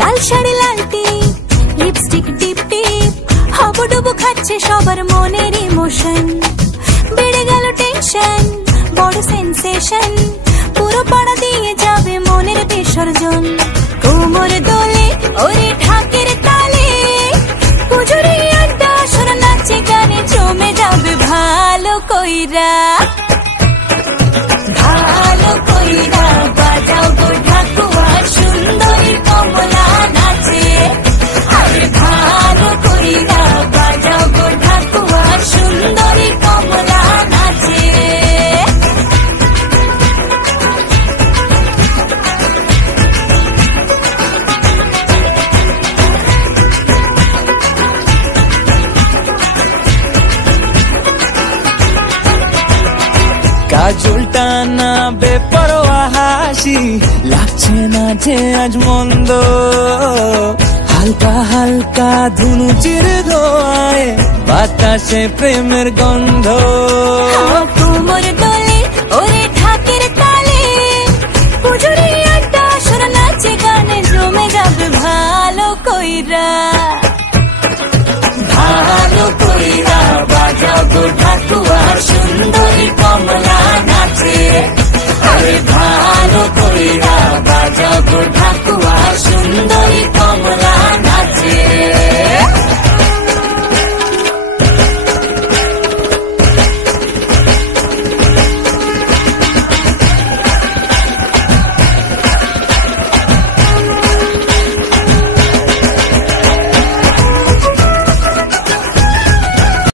লাল শাড়ি লাল টিপ lipstick টিপ টিপ হাবুডুবু খাচ্ছে সবার মনের ইমোশন বেড়ে গেল টেনশন বড় সেন্সেশন পুরো পাড়া দিয়ে যাবে মনের বিসর্জন কোমর দোলে ওরে ঢাকের তালে পুজোরে আড্ডা আসর নাচে গানে জমে যাবে ভালো কইরা বাজাও গো ঢাকুয়া সুন্দরী কমলা নাচে আরে ভালো কইরা বাজাও গো ঢাকুয়া সুন্দরী কমলা নাচে কাজলটা না বেপরোয়া হাসি লাগছে না যে আজ মন্দ হালকা হালকা ধুনুচির ধোয়ায় বাতাসে প্রেমের গন্ধ কোমর দোলে ওরে ঢাকের তালে পুজোরে আড্ডা আসর নাচে গানে জমে যাবে ভালো কইরা বাজাও গো ঢাকুয়া সুন্দরী কমলা নাচে আরে ভালো কইরা বাজাও গো ঢাকুয়া